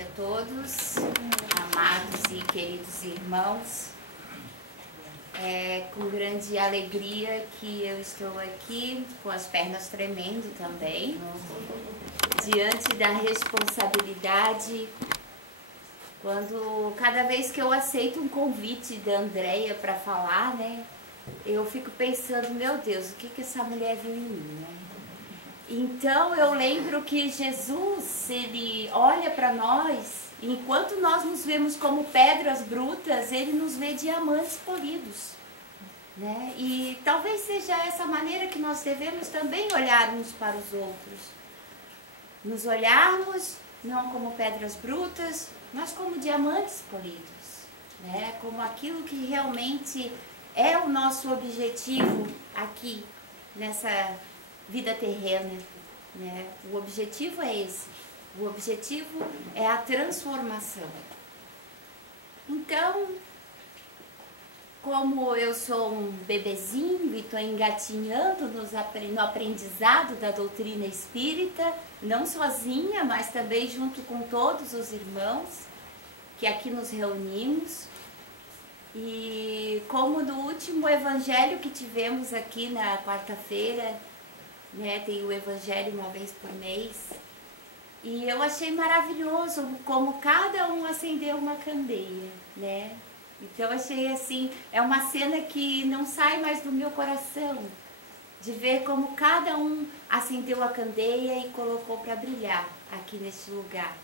A todos, amados e queridos irmãos, é com grande alegria que eu estou aqui, com as pernas tremendo também, diante da responsabilidade, cada vez que eu aceito um convite da Andréia para falar, né, eu fico pensando, meu Deus, o que essa mulher viu em mim, né? Então eu lembro que Jesus, ele olha para nós, enquanto nós nos vemos como pedras brutas, ele nos vê diamantes polidos, né? E talvez seja essa maneira que nós devemos também olhar uns para os outros. Nos olharmos não como pedras brutas, mas como diamantes polidos, né? Como aquilo que realmente é o nosso objetivo aqui, nessa vida terrena, né? O objetivo é esse. O objetivo é a transformação. Então, como eu sou um bebezinho e estou engatinhando no aprendizado da doutrina espírita, não sozinha, mas também junto com todos os irmãos que aqui nos reunimos, e como no último evangelho que tivemos aqui na quarta-feira, né, tem o evangelho uma vez por mês, e eu achei maravilhoso como cada um acendeu uma candeia, né? Então achei assim, é uma cena que não sai mais do meu coração, de ver como cada um acendeu a candeia e colocou para brilhar aqui neste lugar.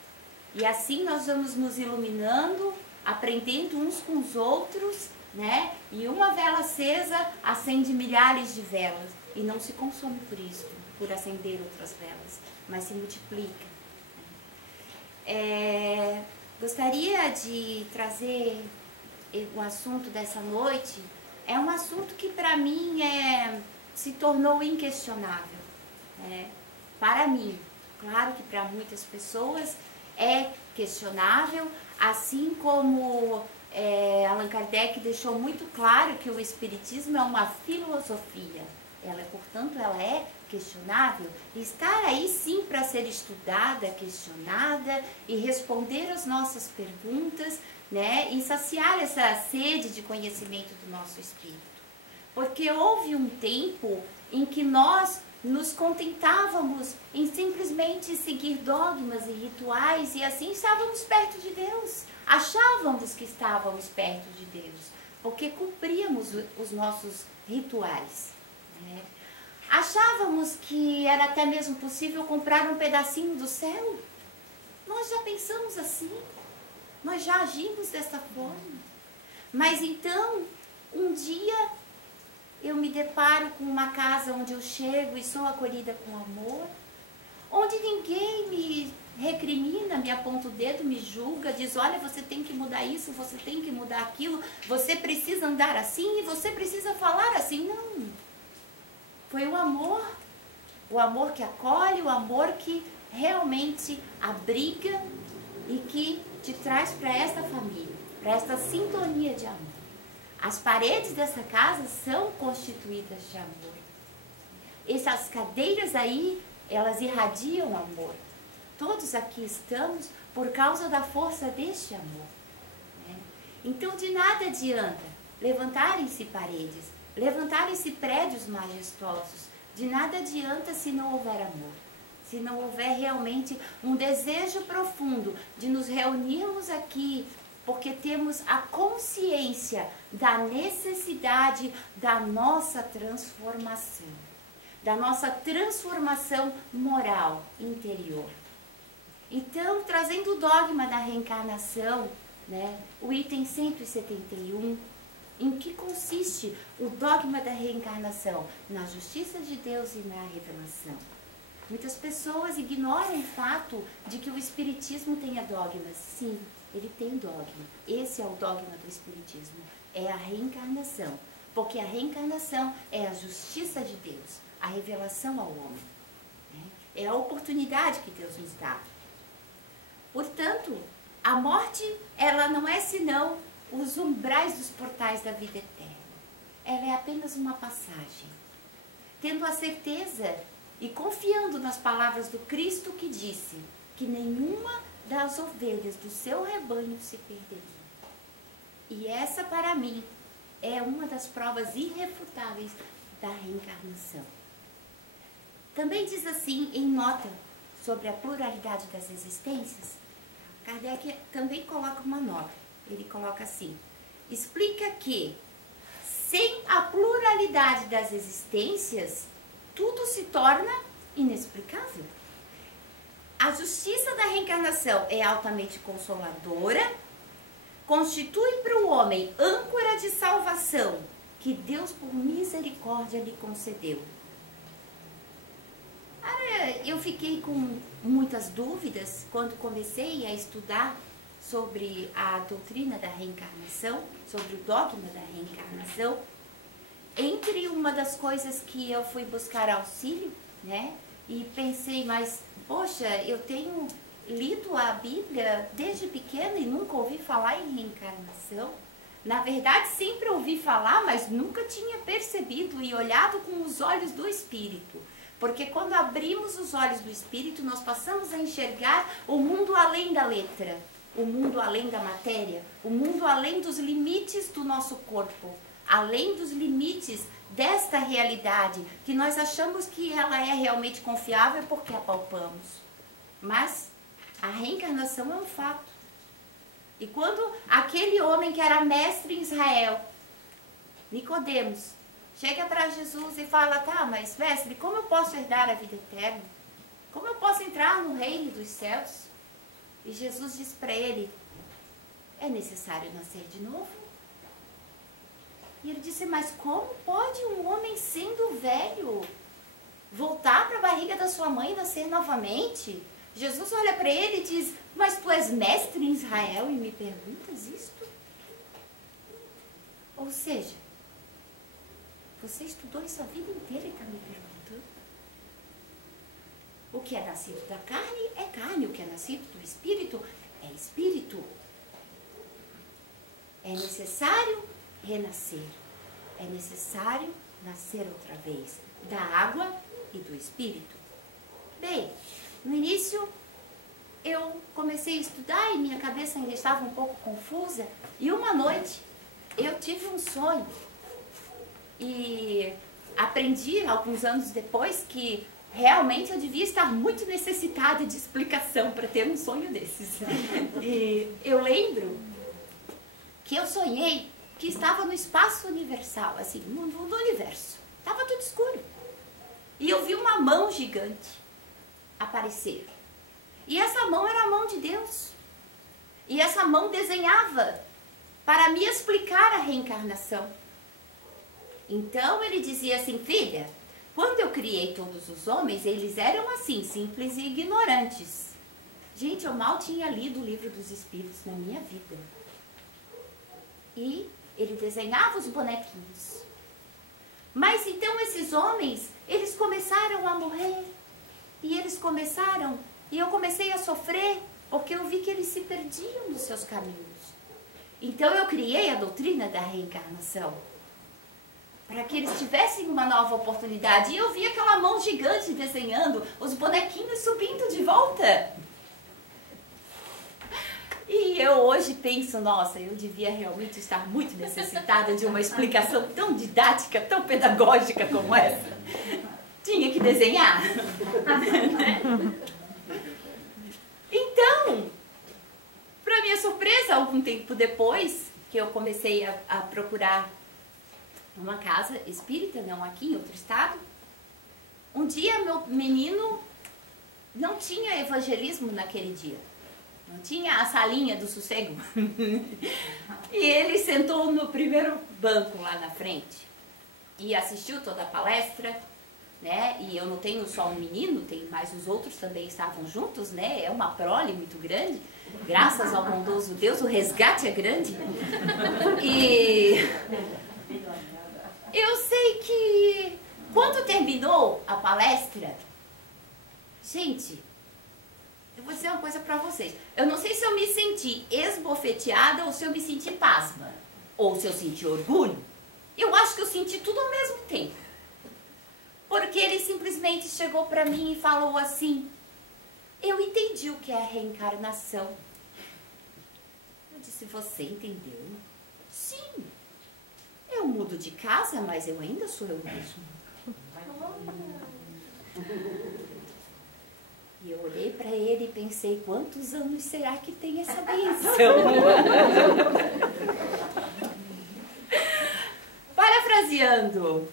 E assim nós vamos nos iluminando, aprendendo uns com os outros, né? E uma vela acesa acende milhares de velas e não se consome por isso, por acender outras velas, mas se multiplica. Gostaria de trazer o assunto dessa noite. É um assunto que para mim se tornou inquestionável, né? Para mim, claro que para muitas pessoas é questionável, assim como Allan Kardec deixou muito claro que o Espiritismo é uma filosofia. Portanto, ela é questionável, e está aí sim para ser estudada, questionada e responder às nossas perguntas, né? E saciar essa sede de conhecimento do nosso espírito. Porque houve um tempo em que nós nos contentávamos em simplesmente seguir dogmas e rituais, e assim estávamos perto de Deus. Achávamos que estávamos perto de Deus, porque cumpríamos os nossos rituais, né? Achávamos que era até mesmo possível comprar um pedacinho do céu. Nós já pensamos assim, nós já agimos dessa forma. Mas então, um dia eu me deparo com uma casa onde eu chego e sou acolhida com amor, onde ninguém me recrimina, me aponta o dedo, me julga, diz, olha, você tem que mudar isso, você tem que mudar aquilo, você precisa andar assim e você precisa falar assim. Não. Foi o amor que acolhe, o amor que realmente abriga e que te traz para esta família, para esta sintonia de amor. As paredes dessa casa são constituídas de amor. Essas cadeiras aí, elas irradiam amor. Todos aqui estamos por causa da força deste amor, né? Então, de nada adianta levantarem-se paredes, levantarem-se prédios majestosos. De nada adianta se não houver amor. Se não houver realmente um desejo profundo de nos reunirmos aqui, porque temos a consciência da necessidade da nossa transformação, da nossa transformação moral interior. Então, trazendo o dogma da reencarnação, né, o item 171, em que consiste o dogma da reencarnação? Na justiça de Deus e na revelação. Muitas pessoas ignoram o fato de que o Espiritismo tenha dogmas. Sim, ele tem dogma. Esse é o dogma do Espiritismo. É a reencarnação. Porque a reencarnação é a justiça de Deus, a revelação ao homem, né? É a oportunidade que Deus nos dá. Portanto, a morte, ela não é senão os umbrais dos portais da vida eterna. Ela é apenas uma passagem. Tendo a certeza e confiando nas palavras do Cristo que disse que nenhuma das ovelhas do seu rebanho se perderiam. E essa, para mim, é uma das provas irrefutáveis da reencarnação. Também diz assim, em nota sobre a pluralidade das existências, Kardec também coloca uma nota. Ele coloca assim: explica que, sem a pluralidade das existências, tudo se torna inexplicável. A justiça da reencarnação é altamente consoladora, constitui para o homem âncora de salvação que Deus por misericórdia lhe concedeu. Eu fiquei com muitas dúvidas quando comecei a estudar sobre a doutrina da reencarnação, sobre o dogma da reencarnação. Entre uma das coisas que eu fui buscar auxílio, né? E pensei, mas, poxa, eu tenho lido a Bíblia desde pequena e nunca ouvi falar em reencarnação. Na verdade, sempre ouvi falar, mas nunca tinha percebido e olhado com os olhos do Espírito. Porque quando abrimos os olhos do Espírito, nós passamos a enxergar o mundo além da letra, o mundo além da matéria, o mundo além dos limites do nosso corpo, além dos limites desta realidade, que nós achamos que ela é realmente confiável porque a palpamos. Mas a reencarnação é um fato. E quando aquele homem que era mestre em Israel, Nicodemos, chega para Jesus e fala: tá, mas mestre, como eu posso herdar a vida eterna? Como eu posso entrar no reino dos céus? E Jesus diz para ele: é necessário nascer de novo. E ele disse: mas como pode um homem sendo velho voltar para a barriga da sua mãe e nascer novamente? Jesus olha para ele e diz: mas tu és mestre em Israel e me perguntas isto? Ou seja, você estudou isso a vida inteira e está me perguntando? O que é nascido da carne é carne, o que é nascido do espírito é espírito. É necessário renascer, é necessário nascer outra vez, da água e do espírito. Bem, no início eu comecei a estudar e minha cabeça ainda estava um pouco confusa, e uma noite eu tive um sonho. E aprendi, alguns anos depois, que realmente eu devia estar muito necessitada de explicação para ter um sonho desses. E eu lembro que eu sonhei que estava no espaço universal, assim, no universo. Estava tudo escuro. E eu vi uma mão gigante aparecer. E essa mão era a mão de Deus. E essa mão desenhava para me explicar a reencarnação. Então ele dizia assim: filha, quando eu criei todos os homens, eles eram assim, simples e ignorantes. Gente, eu mal tinha lido o livro dos Espíritos na minha vida. E ele desenhava os bonequinhos. Mas então esses homens, eles começaram a morrer. E eles começaram, e eu comecei a sofrer, porque eu vi que eles se perdiam nos seus caminhos. Então eu criei a doutrina da reencarnação, para que eles tivessem uma nova oportunidade. E eu vi aquela mão gigante desenhando, os bonequinhos subindo de volta. E eu hoje penso, nossa, eu devia realmente estar muito necessitada de uma explicação tão didática, tão pedagógica como essa. Tinha que desenhar. Então, para minha surpresa, algum tempo depois que eu comecei a procurar uma casa espírita, não aqui, em outro estado, um dia meu menino não tinha evangelismo naquele dia. Não tinha a salinha do sossego. E ele sentou no primeiro banco lá na frente e assistiu toda a palestra, né? E eu não tenho só um menino, tem mais os outros também estavam juntos, né? É uma prole muito grande. Graças ao bondoso Deus, o resgate é grande. E eu sei que quando terminou a palestra, gente, eu vou dizer uma coisa pra vocês. Eu não sei se eu me senti esbofeteada ou se eu me senti pasma. Ou se eu senti orgulho. Eu acho que eu senti tudo ao mesmo tempo. Porque ele simplesmente chegou pra mim e falou assim: eu entendi o que é reencarnação. Eu disse, você entendeu? Sim. Eu mudo de casa, mas eu ainda sou eu mesmo. E eu olhei para ele e pensei, quantos anos será que tem essa bênção? Parafraseando,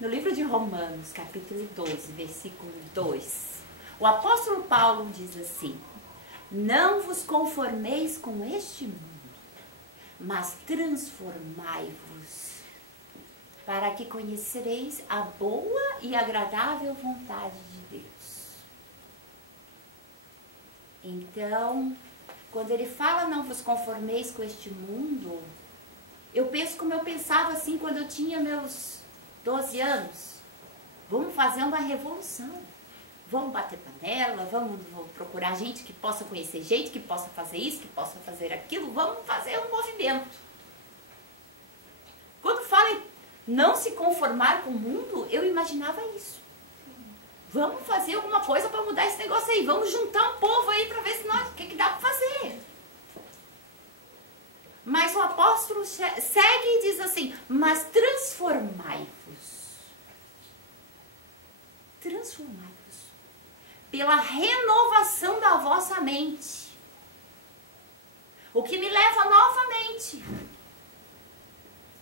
no livro de Romanos, capítulo 12, versículo 2, o apóstolo Paulo diz assim, não vos conformeis com este mundo, mas transformai-vos, para que conhecereis a boa e agradável vontade de Deus. Então, quando ele fala não vos conformeis com este mundo, eu penso como eu pensava assim quando eu tinha meus 12 anos. Vamos fazer uma revolução. Vamos bater panela, vamos procurar gente que possa conhecer gente, que possa fazer isso, que possa fazer aquilo. Vamos fazer um movimento. Quando fala em não se conformar com o mundo, eu imaginava isso. Vamos fazer alguma coisa para mudar esse negócio aí. Vamos juntar um povo aí para ver se nós, o que dá para fazer. Mas o apóstolo segue e diz assim, mas transformai-vos. Transformai-vos. Pela renovação da vossa mente. O que me leva novamente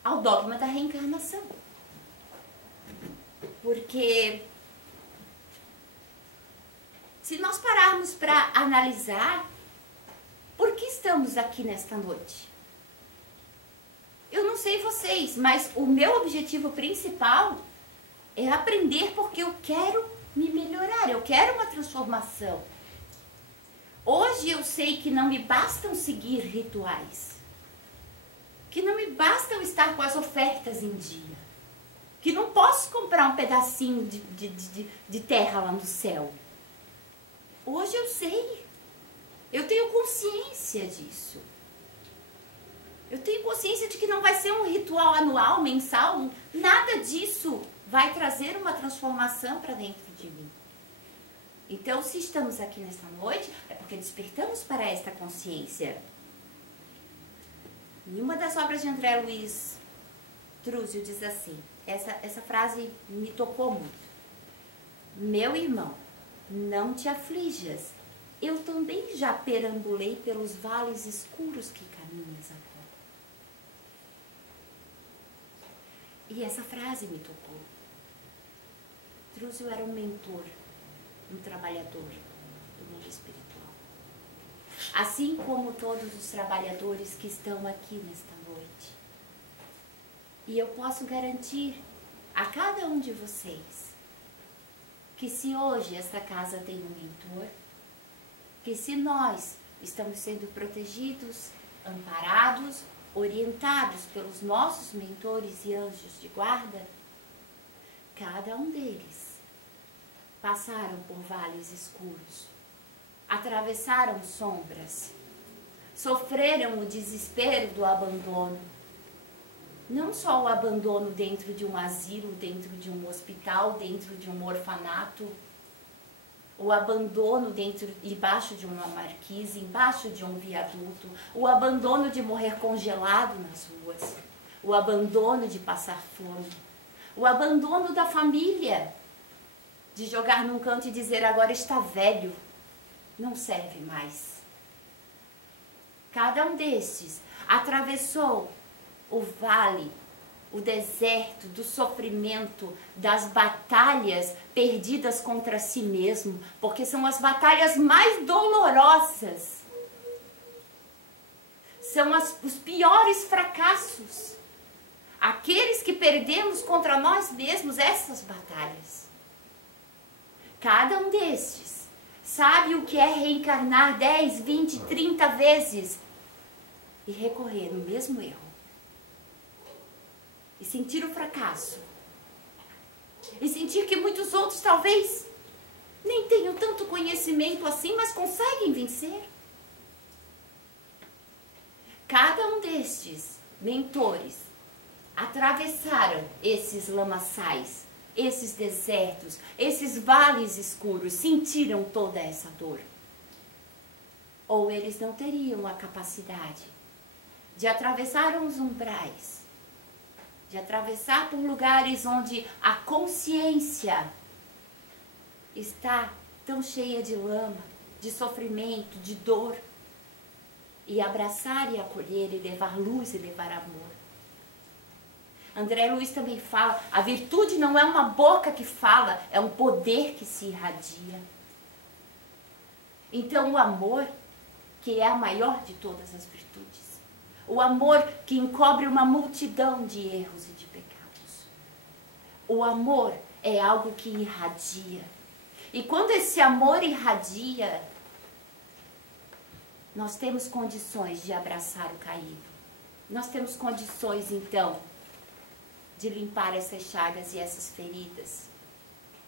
ao dogma da reencarnação. Porque se nós pararmos para analisar, por que estamos aqui nesta noite? Eu não sei vocês, mas o meu objetivo principal é aprender porque eu quero me melhorar, eu quero uma transformação. Hoje eu sei que não me bastam seguir rituais, que não me bastam estar com as ofertas em dia, que não posso comprar um pedacinho de terra lá no céu. Hoje eu sei, eu tenho consciência disso. Eu tenho consciência de que não vai ser um ritual anual, mensal, nada disso vai trazer uma transformação para dentro de mim. Então, se estamos aqui nesta noite, é porque despertamos para esta consciência. Em uma das obras de André Luiz Trúzio diz assim, essa frase me tocou muito. Meu irmão, não te aflijas, eu também já perambulei pelos vales escuros que caminhas agora. E essa frase me tocou. Trúzio era um mentor, um trabalhador do mundo espiritual. Assim como todos os trabalhadores que estão aqui nesta noite. E eu posso garantir a cada um de vocês que se hoje esta casa tem um mentor, que se nós estamos sendo protegidos, amparados, orientados pelos nossos mentores e anjos de guarda, cada um deles passaram por vales escuros, atravessaram sombras, sofreram o desespero do abandono. Não só o abandono dentro de um asilo, dentro de um hospital, dentro de um orfanato, o abandono embaixo de uma marquise, embaixo de um viaduto, o abandono de morrer congelado nas ruas, o abandono de passar fome, o abandono da família, de jogar num canto e dizer agora está velho, não serve mais. Cada um destes atravessou o vale, o deserto do sofrimento, das batalhas perdidas contra si mesmo, porque são as batalhas mais dolorosas. São os piores fracassos. Aqueles que perdemos contra nós mesmos essas batalhas. Cada um destes sabe o que é reencarnar 10, 20, 30 vezes e recorrer no mesmo erro. E sentir o fracasso. E sentir que muitos outros talvez nem tenham tanto conhecimento assim, mas conseguem vencer. Cada um destes mentores atravessaram esses lamaçais, esses desertos, esses vales escuros, sentiram toda essa dor. ou eles não teriam a capacidade de atravessar os umbrais, de atravessar por lugares onde a consciência está tão cheia de lama, de sofrimento, de dor, e abraçar e acolher e levar luz e levar amor. André Luiz também fala, a virtude não é uma boca que fala, é um poder que se irradia. Então o amor, que é a maior de todas as virtudes, o amor que encobre uma multidão de erros e de pecados, o amor é algo que irradia. E quando esse amor irradia, nós temos condições de abraçar o caído. Nós temos condições, então, de limpar essas chagas e essas feridas.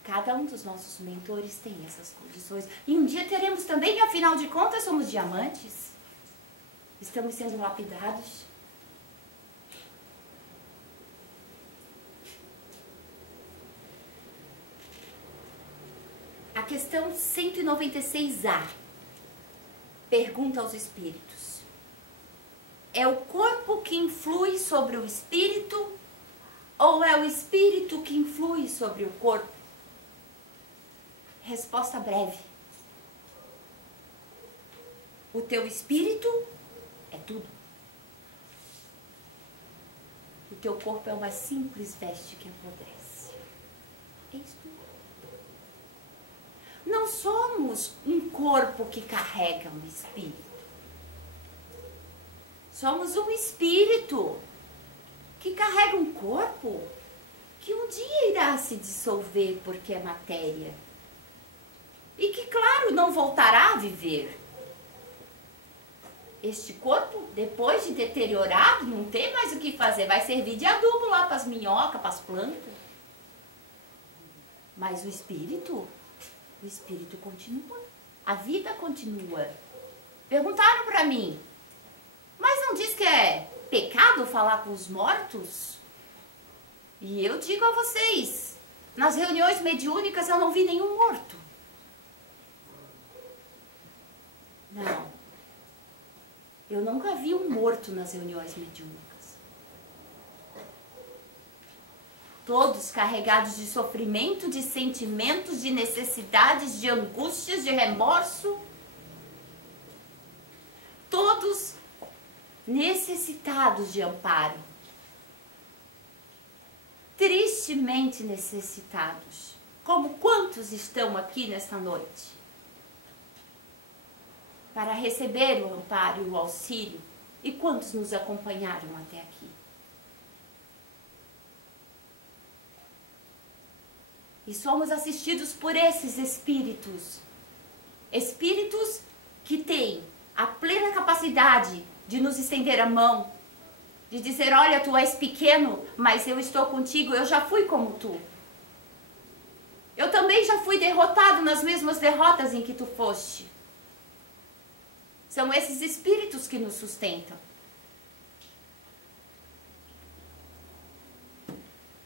Cada um dos nossos mentores tem essas condições. E um dia teremos também, afinal de contas, somos diamantes. Estamos sendo lapidados. A questão 196A pergunta aos espíritos: é o corpo que influi sobre o espírito ou é o espírito que influi sobre o corpo? Resposta breve: o teu espírito é tudo. O teu corpo é uma simples veste que apodrece. É isso tudo. Não somos um corpo que carrega um espírito. Somos um espírito que carrega um corpo que um dia irá se dissolver porque é matéria. E que, claro, não voltará a viver. Este corpo, depois de deteriorado, não tem mais o que fazer. Vai servir de adubo lá para as minhocas, para as plantas. Mas o espírito continua. A vida continua. Perguntaram para mim, mas não diz que é pecado falar com os mortos? E eu digo a vocês, nas reuniões mediúnicas eu não vi nenhum morto. Não. Eu nunca vi um morto nas reuniões mediúnicas. Todos carregados de sofrimento, de sentimentos, de necessidades, de angústias, de remorso. Todos necessitados de amparo. Tristemente necessitados. Como quantos estão aqui nesta noite? Para receber o amparo e o auxílio. E quantos nos acompanharam até aqui? E somos assistidos por esses espíritos. Espíritos que têm a plena capacidade de nos estender a mão. De dizer, olha, tu és pequeno, mas eu estou contigo, eu já fui como tu. Eu também já fui derrotado nas mesmas derrotas em que tu foste. São esses espíritos que nos sustentam.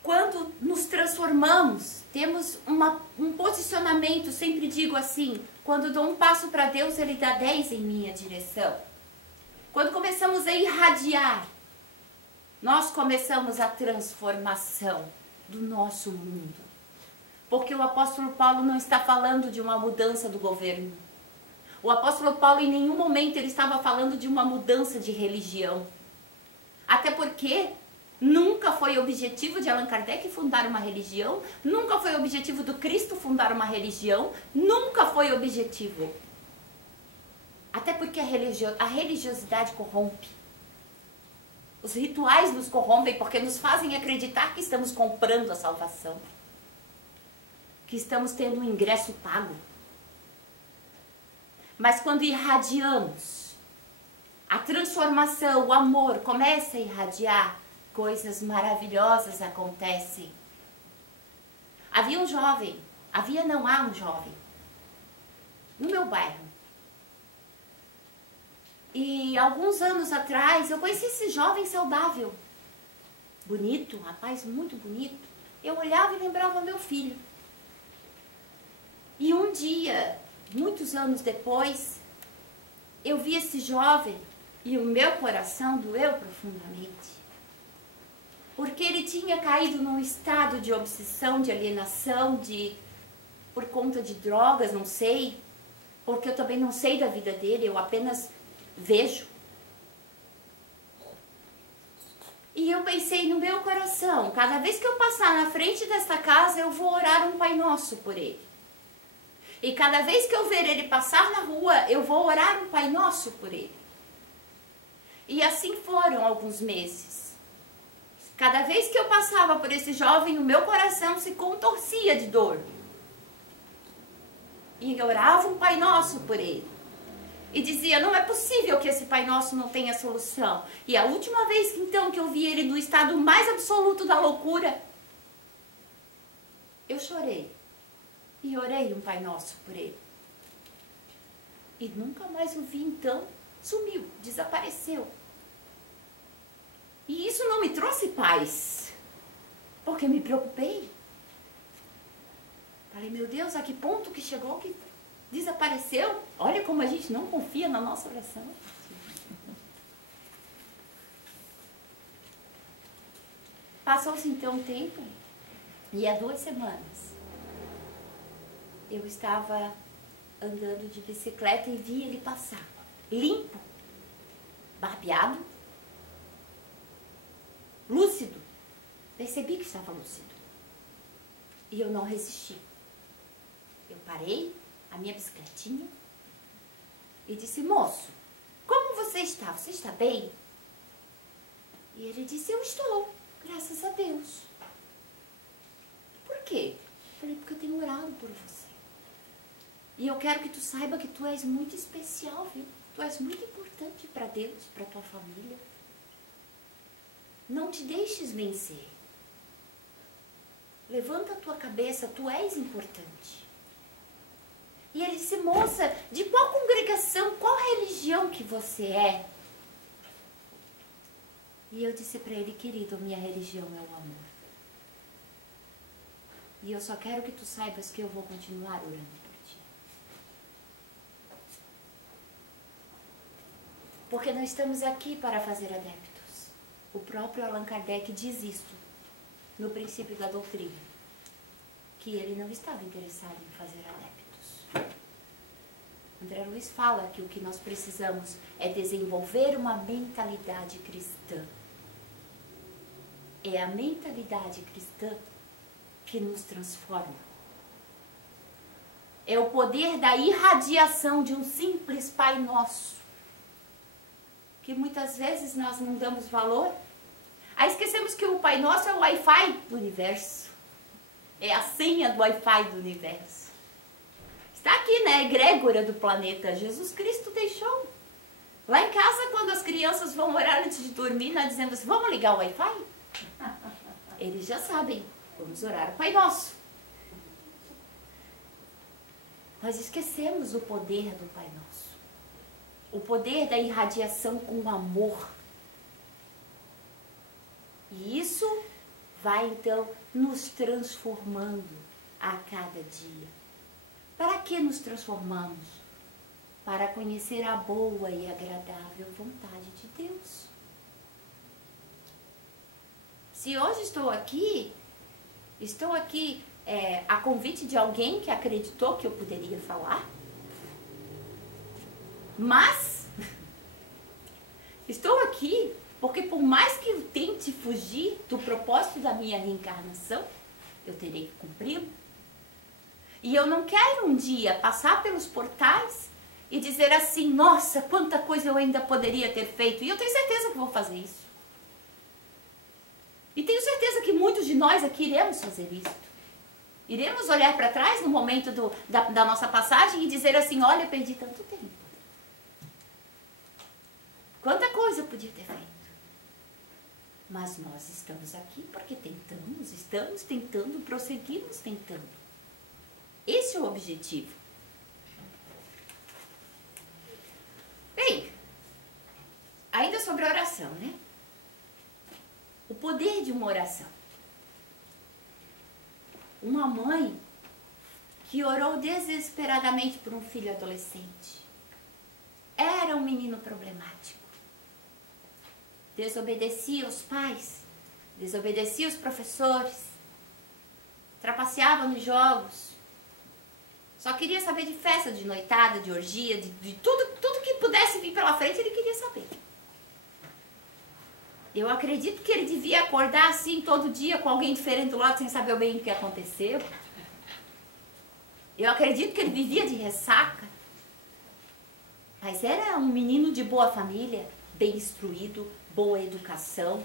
Quando nos transformamos, temos um posicionamento, sempre digo assim, quando dou um passo para Deus, Ele dá 10 em minha direção. Quando começamos a irradiar, nós começamos a transformação do nosso mundo. Porque o apóstolo Paulo não está falando de uma mudança do governo. O apóstolo Paulo em nenhum momento ele estava falando de uma mudança de religião. Até porque nunca foi objetivo de Allan Kardec fundar uma religião, nunca foi objetivo do Cristo fundar uma religião, nunca foi objetivo. Até porque a religiosidade corrompe. Os rituais nos corrompem porque nos fazem acreditar que estamos comprando a salvação, que estamos tendo um ingresso pago. Mas quando irradiamos, a transformação, o amor começa a irradiar, coisas maravilhosas acontecem. Há um jovem no meu bairro. E alguns anos atrás eu conheci esse jovem saudável, bonito, um rapaz muito bonito. Eu olhava e lembrava meu filho. E um dia, muitos anos depois, eu vi esse jovem e o meu coração doeu profundamente. Porque ele tinha caído num estado de obsessão, de alienação, por conta de drogas, não sei. Porque eu também não sei da vida dele, eu apenas vejo. E eu pensei no meu coração, cada vez que eu passar na frente desta casa, eu vou orar um Pai Nosso por ele. E cada vez que eu ver ele passar na rua, eu vou orar um Pai Nosso por ele. E assim foram alguns meses. Cada vez que eu passava por esse jovem, o meu coração se contorcia de dor. E eu orava um Pai Nosso por ele. E dizia, não é possível que esse Pai Nosso não tenha solução. E a última vez então que eu vi ele no estado mais absoluto da loucura, eu chorei. E orei um Pai Nosso por ele. E nunca mais o vi então. Sumiu, desapareceu. E isso não me trouxe paz. Porque me preocupei. Falei, meu Deus, a que ponto que chegou que desapareceu? Olha como a gente não confia na nossa oração. Passou-se então um tempo, e há 2 semanas, eu estava andando de bicicleta e vi ele passar, limpo, barbeado, lúcido. Percebi que estava lúcido. E eu não resisti. Eu parei a minha bicicletinha e disse, moço, como você está? Você está bem? E ele disse, eu estou, graças a Deus. Por quê? Eu falei, porque eu tenho orado por você. E eu quero que tu saiba que tu és muito especial, viu? Tu és muito importante para Deus, para tua família. Não te deixes vencer. Levanta a tua cabeça, tu és importante. E ele disse, moça, de qual congregação, qual religião que você é? E eu disse para ele, querido, a minha religião é o amor. E eu só quero que tu saibas que eu vou continuar orando por ti. Porque não estamos aqui para fazer adeptos. O próprio Allan Kardec diz isso no princípio da doutrina, que ele não estava interessado em fazer adeptos. André Luiz fala que o que nós precisamos é desenvolver uma mentalidade cristã. É a mentalidade cristã que nos transforma. É o poder da irradiação de um simples Pai Nosso, que muitas vezes nós não damos valor. Aí esquecemos que o Pai Nosso é o Wi-Fi do universo. É a senha do Wi-Fi do universo. Está aqui, né? A egrégora do planeta. Jesus Cristo deixou. Lá em casa, quando as crianças vão orar antes de dormir, nós dizemos, vamos ligar o Wi-Fi? Eles já sabem. Vamos orar o Pai Nosso. Nós esquecemos o poder do Pai Nosso. O poder da irradiação com o amor. E isso vai então nos transformando a cada dia. Para que nos transformamos? Para conhecer a boa e agradável vontade de Deus. Se hoje estou aqui a convite de alguém que acreditou que eu poderia falar, mas estou aqui porque por mais que eu tente fugir do propósito da minha reencarnação, eu terei que cumpri-lo. E eu não quero um dia passar pelos portais e dizer assim, nossa, quanta coisa eu ainda poderia ter feito. E eu tenho certeza que vou fazer isso. E tenho certeza que muitos de nós aqui iremos fazer isso. Iremos olhar para trás no momento da nossa passagem e dizer assim, olha, eu perdi tanto tempo. Quanta coisa eu podia ter feito. Mas nós estamos aqui porque estamos tentando, prosseguimos tentando. Esse é o objetivo. Bem, ainda sobre a oração, né? O poder de uma oração. Uma mãe que orou desesperadamente por um filho adolescente. era um menino problemático. Desobedecia os pais, desobedecia os professores, trapaceava nos jogos, só queria saber de festa, de noitada, de orgia, de tudo que pudesse vir pela frente, ele queria saber. Eu acredito que ele devia acordar assim todo dia com alguém diferente do lado sem saber bem o que aconteceu. Eu acredito que ele vivia de ressaca. Mas era um menino de boa família, bem instruído, boa educação.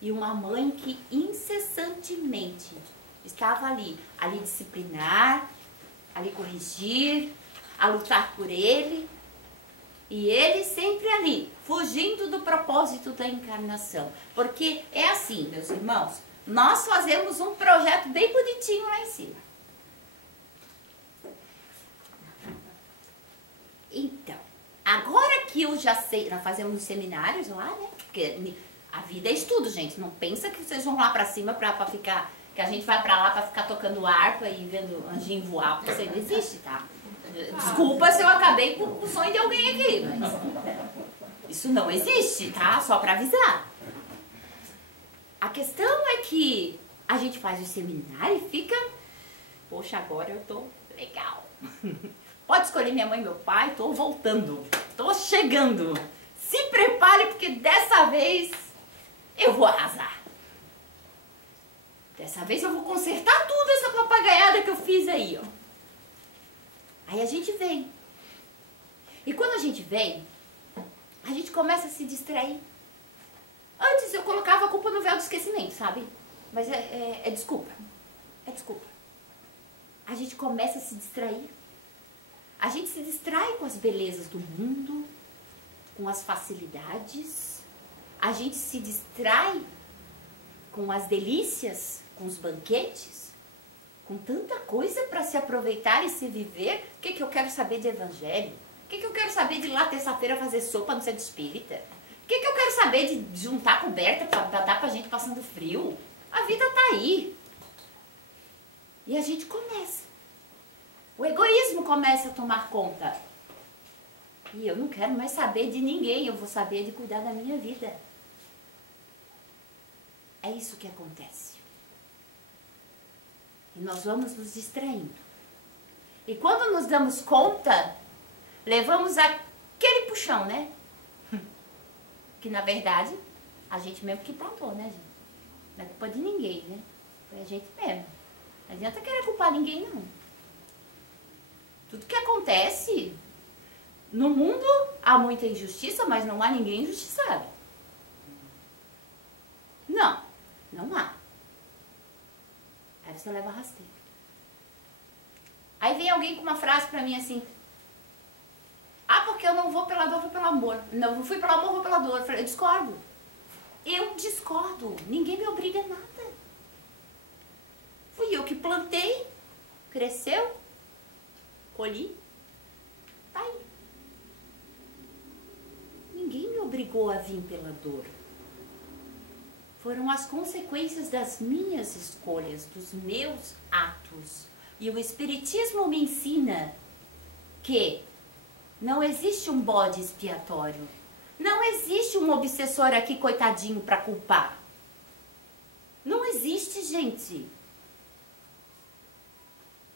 E uma mãe que incessantemente estava ali a lhe disciplinar, a lhe corrigir, a lutar por ele. E ele sempre ali, fugindo do propósito da encarnação. Porque é assim, meus irmãos, nós fazemos um projeto bem bonitinho lá em cima. Então, agora que eu já sei, nós fazemos seminários lá, né? Porque a vida é estudo, gente. Não pensa que vocês vão lá pra cima pra ficar, que a gente vai pra lá pra ficar tocando harpa e vendo anjinho voar, porque isso aí não existe, tá? Desculpa se eu acabei com o sonho de alguém aqui, mas isso não existe, tá? Só pra avisar. A questão é que a gente faz o seminário e fica, poxa, agora eu tô legal. Pode escolher minha mãe e meu pai, tô voltando, tô chegando. Se prepare porque dessa vez eu vou arrasar. Dessa vez eu vou consertar tudo essa papagaiada que eu fiz aí, ó. Aí a gente vem. E quando a gente vem, a gente começa a se distrair. Antes eu colocava a culpa no véu do esquecimento, sabe? Mas é desculpa. É desculpa. A gente começa a se distrair. A gente se distrai com as belezas do mundo, com as facilidades. A gente se distrai com as delícias, com os banquetes. Com tanta coisa para se aproveitar e se viver, o que eu quero saber de evangelho? O que eu quero saber de ir lá terça-feira fazer sopa no centro espírita? O que eu quero saber de juntar coberta para dar pra gente passando frio? A vida tá aí. E a gente começa. O egoísmo começa a tomar conta. E eu não quero mais saber de ninguém, eu vou saber de cuidar da minha vida. É isso que acontece. E nós vamos nos distraindo. E quando nos damos conta, levamos aquele puxão, né? Que na verdade, a gente mesmo que plantou, né, gente? Não é culpa de ninguém, né? Foi a gente mesmo. Não adianta querer culpar ninguém, não. Tudo que acontece no mundo há muita injustiça, mas não há ninguém injustiçado. Não, não há. Aí você leva rasteiro. Aí vem alguém com uma frase pra mim assim: ah, porque eu não vou pela dor, vou pelo amor. Não, não fui pelo amor, vou pela dor. Eu falei, eu discordo. Eu discordo. Ninguém me obriga a nada. Fui eu que plantei, cresceu, colhi, tá aí. Ninguém me obrigou a vir pela dor. Foram as consequências das minhas escolhas, dos meus atos. E o Espiritismo me ensina que não existe um bode expiatório. Não existe um obsessor aqui, coitadinho, para culpar. Não existe, gente.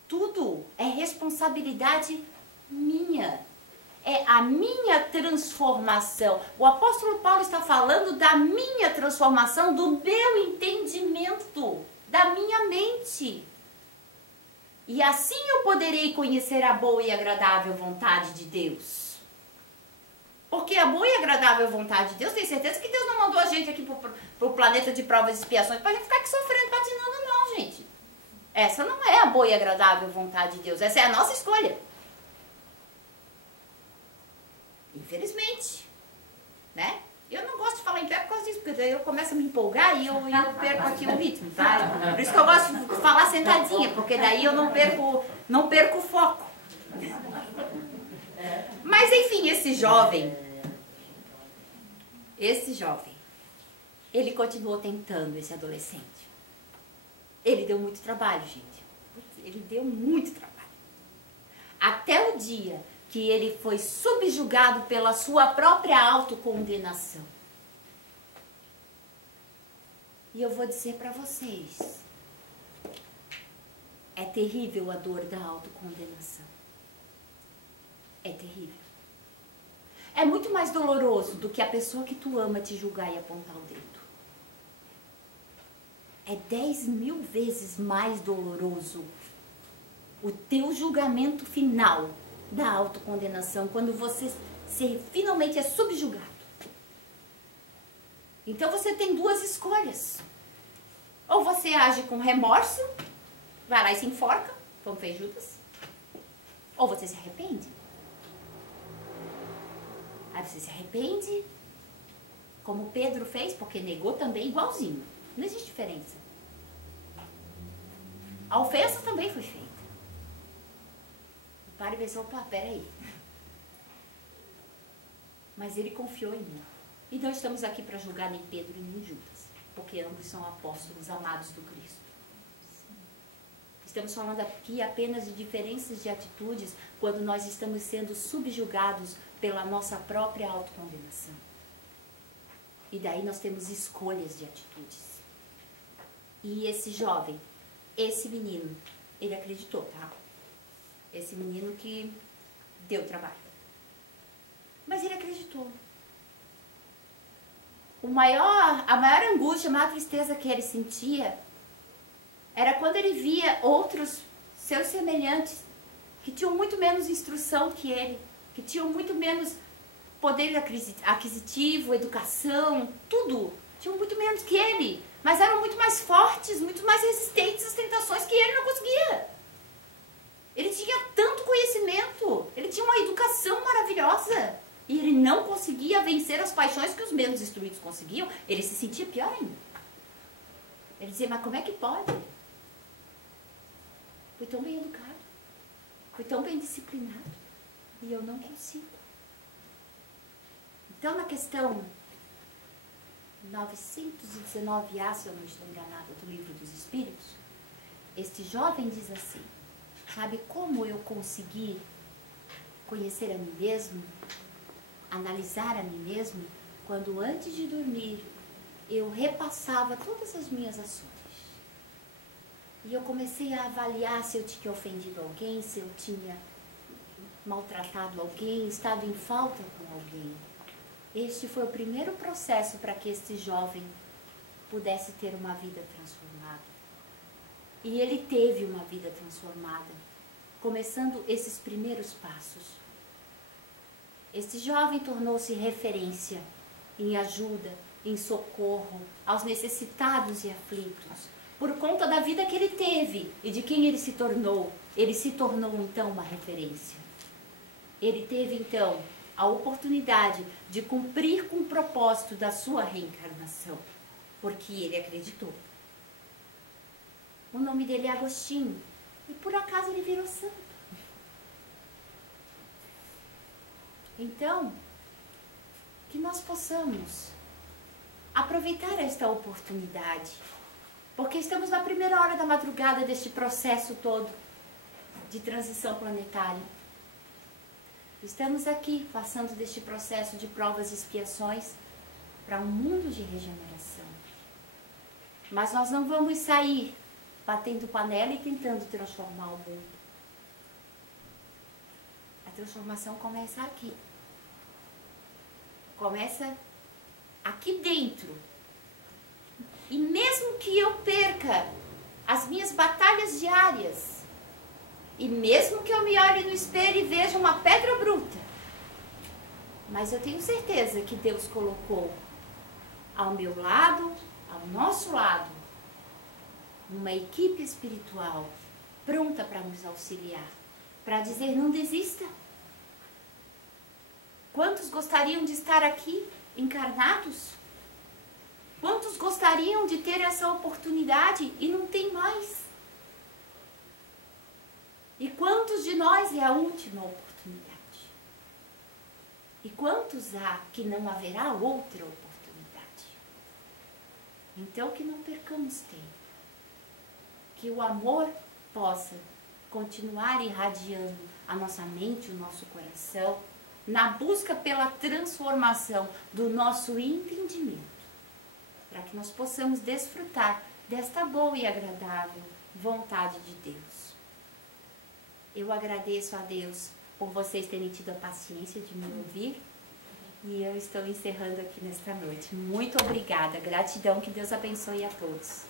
Tudo é responsabilidade minha. É a minha transformação. O apóstolo Paulo está falando da minha transformação, do meu entendimento, da minha mente. E assim eu poderei conhecer a boa e agradável vontade de Deus. Porque a boa e agradável vontade de Deus, tem certeza que Deus não mandou a gente aqui pro planeta de provas e expiações pra gente ficar aqui sofrendo, patinando, não, gente. Essa não é a boa e agradável vontade de Deus, essa é a nossa escolha. Infelizmente, né? Eu não gosto de falar em pé por causa disso, porque daí eu começo a me empolgar e eu perco aqui o ritmo, tá? Por isso que eu gosto de falar sentadinha, porque daí eu não perco o foco. Mas enfim, esse jovem, ele continuou tentando, esse adolescente. Ele deu muito trabalho, gente. Ele deu muito trabalho. Até o dia que ele foi subjugado pela sua própria autocondenação. E eu vou dizer para vocês, é terrível a dor da autocondenação. É terrível. É muito mais doloroso do que a pessoa que tu ama te julgar e apontar o dedo. É 10.000 vezes mais doloroso o teu julgamento final da autocondenação, quando você finalmente é subjugado. Então você tem duas escolhas. Ou você age com remorso, vai lá e se enforca, como fez Judas, ou você se arrepende. Aí você se arrepende, como Pedro fez, porque negou também igualzinho. Não existe diferença. A ofensa também foi feita. Para e pensou, opa, peraí. Mas ele confiou em mim. E não estamos aqui para julgar nem Pedro nem Judas, porque ambos são apóstolos amados do Cristo. Estamos falando aqui apenas de diferenças de atitudes quando nós estamos sendo subjugados pela nossa própria autocondenação. E daí nós temos escolhas de atitudes. E esse jovem, esse menino, ele acreditou, tá? Esse menino que deu trabalho. Mas ele acreditou. A maior angústia, a maior tristeza que ele sentia era quando ele via outros seus semelhantes que tinham muito menos instrução que ele, que tinham muito menos poder aquisitivo, educação, tudo. Tinham muito menos que ele, mas eram muito mais fortes, muito mais resistentes às tentações que ele não conseguia. Ele tinha tanto conhecimento, ele tinha uma educação maravilhosa e ele não conseguia vencer as paixões que os menos instruídos conseguiam. Ele se sentia pior ainda. Ele dizia, mas como é que pode? Fui tão bem educado, fui tão bem disciplinado e eu não consigo. Então, na questão 919A, se eu não estou enganada, do Livro dos Espíritos, este jovem diz assim, sabe como eu consegui conhecer a mim mesmo, analisar a mim mesmo, quando antes de dormir eu repassava todas as minhas ações. E eu comecei a avaliar se eu tinha ofendido alguém, se eu tinha maltratado alguém, estado em falta com alguém. Este foi o primeiro processo para que este jovem pudesse ter uma vida transformada. E ele teve uma vida transformada, começando esses primeiros passos. Este jovem tornou-se referência em ajuda, em socorro aos necessitados e aflitos. Por conta da vida que ele teve e de quem ele se tornou então uma referência. Ele teve então a oportunidade de cumprir com o propósito da sua reencarnação, porque ele acreditou. O nome dele é Agostinho e por acaso ele virou santo. Então, que nós possamos aproveitar esta oportunidade, porque estamos na primeira hora da madrugada deste processo todo de transição planetária. Estamos aqui passando deste processo de provas e expiações para um mundo de regeneração. Mas nós não vamos sair batendo panela e tentando transformar o mundo. A transformação começa aqui. Começa aqui dentro. E mesmo que eu perca as minhas batalhas diárias, e mesmo que eu me olhe no espelho e veja uma pedra bruta, mas eu tenho certeza que Deus colocou ao meu lado, ao nosso lado, uma equipe espiritual pronta para nos auxiliar, para dizer, não desista. Quantos gostariam de estar aqui, encarnados? Quantos gostariam de ter essa oportunidade e não tem mais? E quantos de nós é a última oportunidade? E quantos há que não haverá outra oportunidade? Então que não percamos tempo. Que o amor possa continuar irradiando a nossa mente, o nosso coração, na busca pela transformação do nosso entendimento, para que nós possamos desfrutar desta boa e agradável vontade de Deus. Eu agradeço a Deus por vocês terem tido a paciência de me ouvir, e eu estou encerrando aqui nesta noite. Muito obrigada, gratidão, que Deus abençoe a todos.